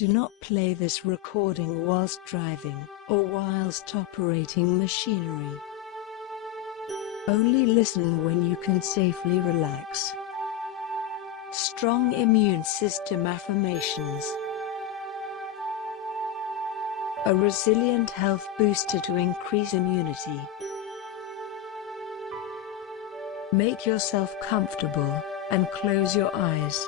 Do not play this recording whilst driving, or whilst operating machinery. Only listen when you can safely relax. Strong immune system affirmations. A resilient health booster to increase immunity. Make yourself comfortable, and close your eyes.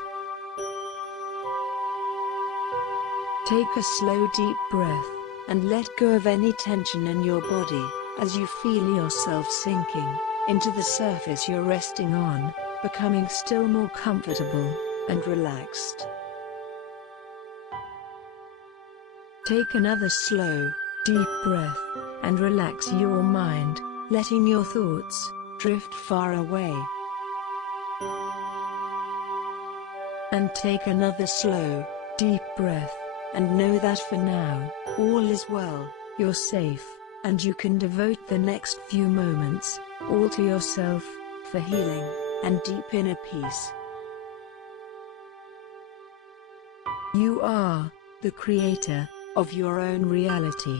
Take a slow deep breath, and let go of any tension in your body, as you feel yourself sinking into the surface you're resting on, becoming still more comfortable and relaxed. Take another slow, deep breath, and relax your mind, letting your thoughts drift far away. And take another slow, deep breath, and know that for now, all is well, you're safe, and you can devote the next few moments, all to yourself, for healing, and deep inner peace. You are the creator of your own reality.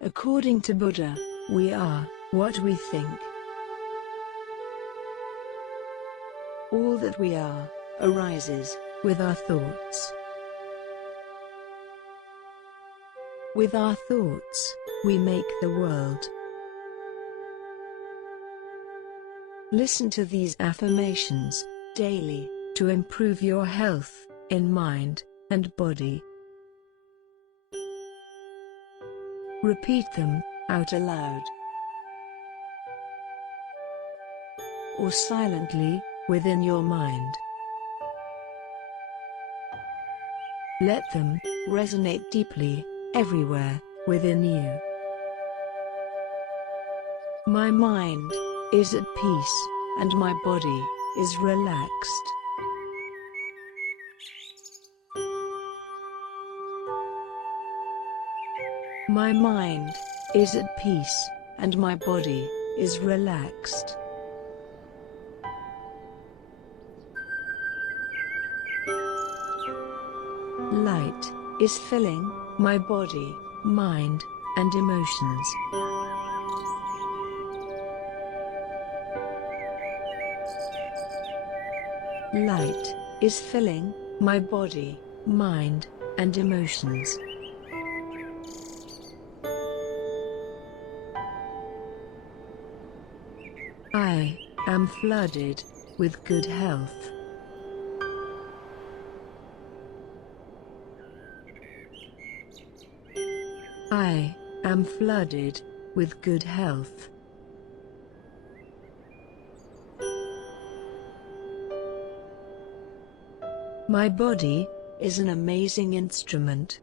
According to Buddha, we are what we think. All that we are arises with our thoughts. With our thoughts, we make the world. Listen to these affirmations daily to improve your health in mind and body. Repeat them out aloud or silently within your mind. Let them resonate deeply everywhere within you. My mind is at peace, and my body is relaxed. My mind is at peace, and my body is relaxed. Light is filling my body, mind, and emotions. Light is filling my body, mind, and emotions. I am flooded with good health. I am flooded with good health. My body is an amazing instrument.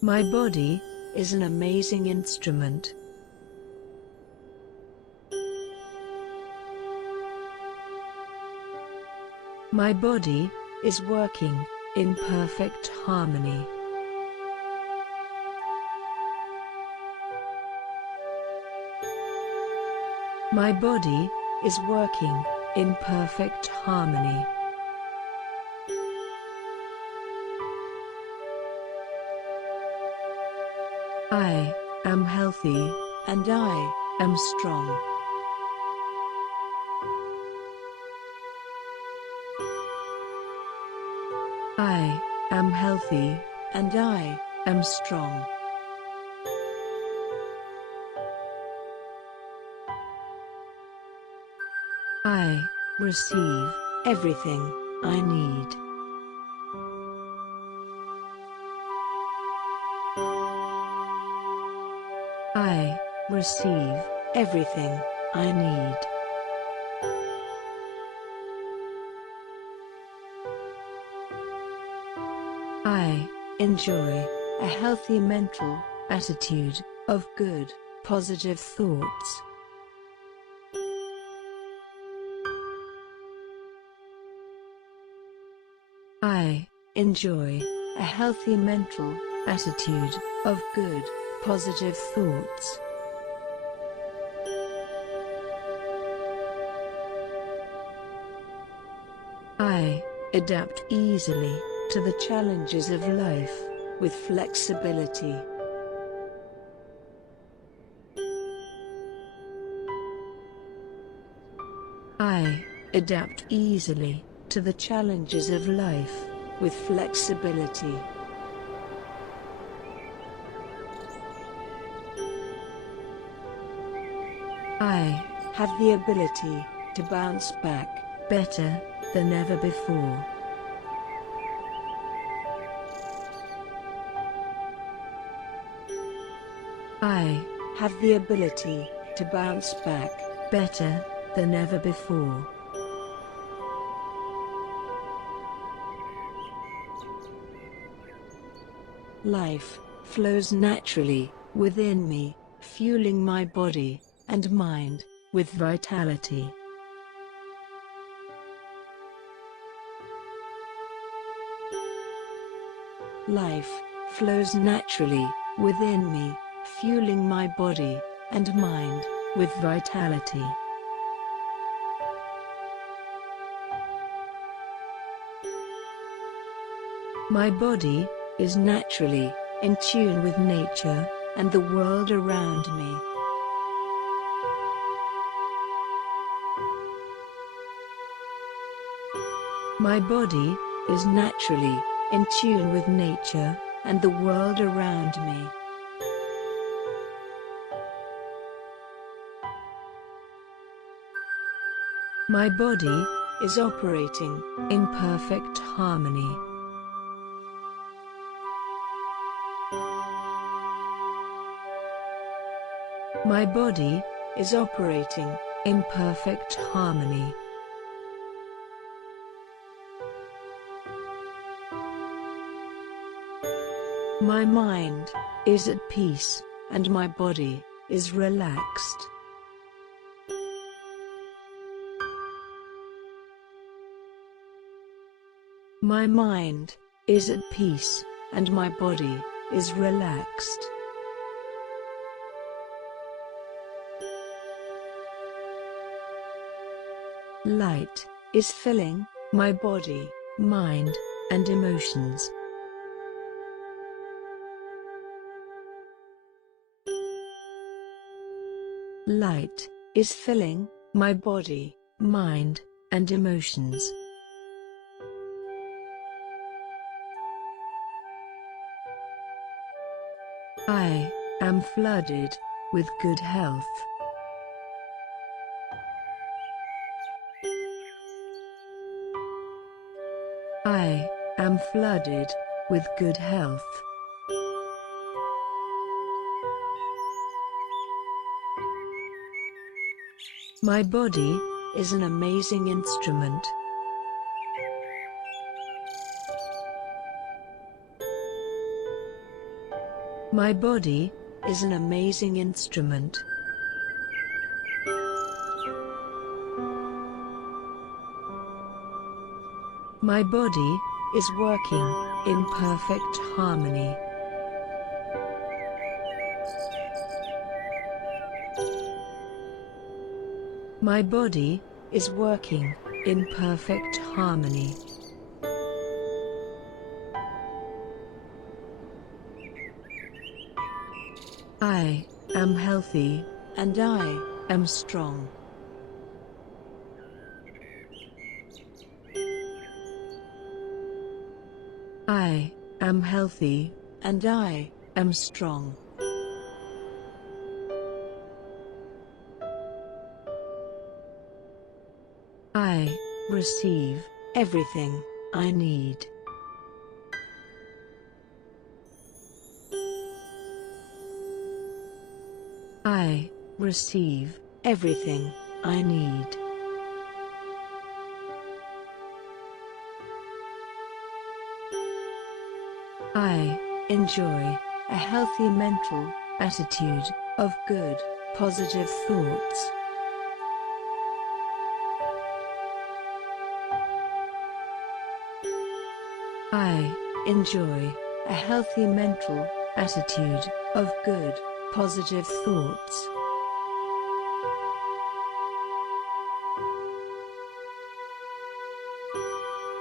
My body is an amazing instrument. My body is working in perfect harmony. My body is working in perfect harmony. I am healthy, and I am strong. I am healthy, and I am strong. I receive everything I need. I receive everything I need. I enjoy a healthy mental attitude of good, positive thoughts. I enjoy a healthy mental attitude of good, positive thoughts. I adapt easily to the challenges of life with flexibility. I adapt easily to the challenges of life with flexibility. I have the ability to bounce back better than ever before. I have the ability to bounce back better than ever before. Life flows naturally within me, fueling my body and mind with vitality. Life flows naturally within me, fueling my body and mind with vitality. My body is naturally in tune with nature and the world around me. My body is naturally in tune with nature and the world around me. My body is operating in perfect harmony. My body is operating in perfect harmony. My mind is at peace, and my body is relaxed. My mind is at peace, and my body is relaxed. Light is filling my body, mind, and emotions. Light is filling my body, mind, and emotions. I am flooded with good health. I am flooded with good health. My body is an amazing instrument. My body is an amazing instrument. My body is working in perfect harmony. My body is working in perfect harmony. I am healthy, and I am strong. I am healthy, and I am strong. I receive everything I need. I receive everything I need. I enjoy a healthy mental attitude of good, positive thoughts. I enjoy a healthy mental attitude of good, positive thoughts.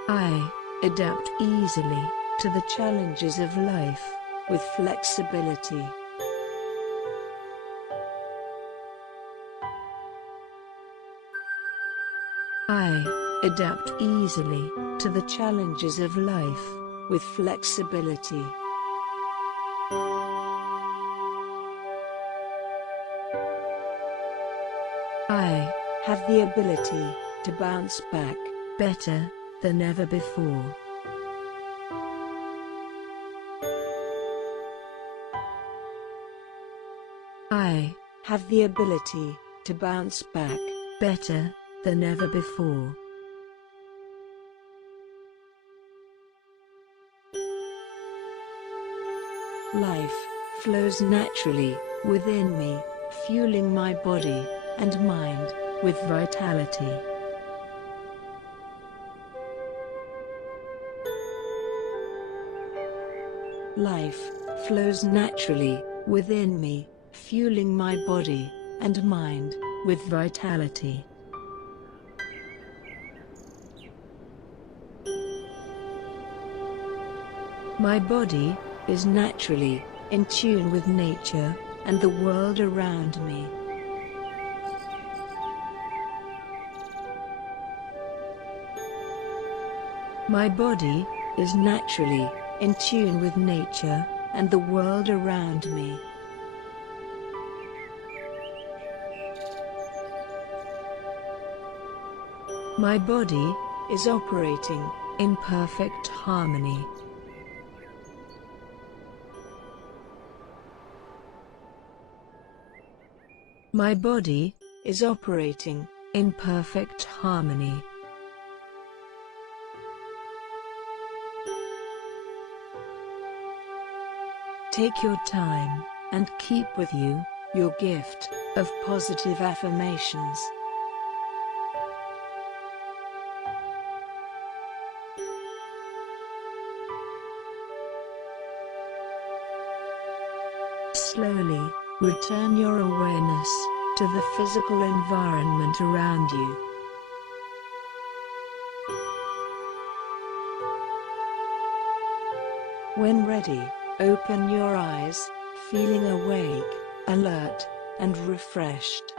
I adapt easily to the challenges of life with flexibility. I adapt easily to the challenges of life with flexibility. I have the ability to bounce back better than ever before. I have the ability to bounce back better than ever before. Life flows naturally within me, fueling my body and mind with vitality. Life flows naturally within me, fueling my body and mind with vitality. My body is naturally in tune with nature and the world around me. My body is naturally in tune with nature and the world around me. My body is operating in perfect harmony. My body is operating in perfect harmony. Take your time and keep with you your gift of positive affirmations. Slowly return your awareness to the physical environment around you. When ready, open your eyes, feeling awake, alert, and refreshed.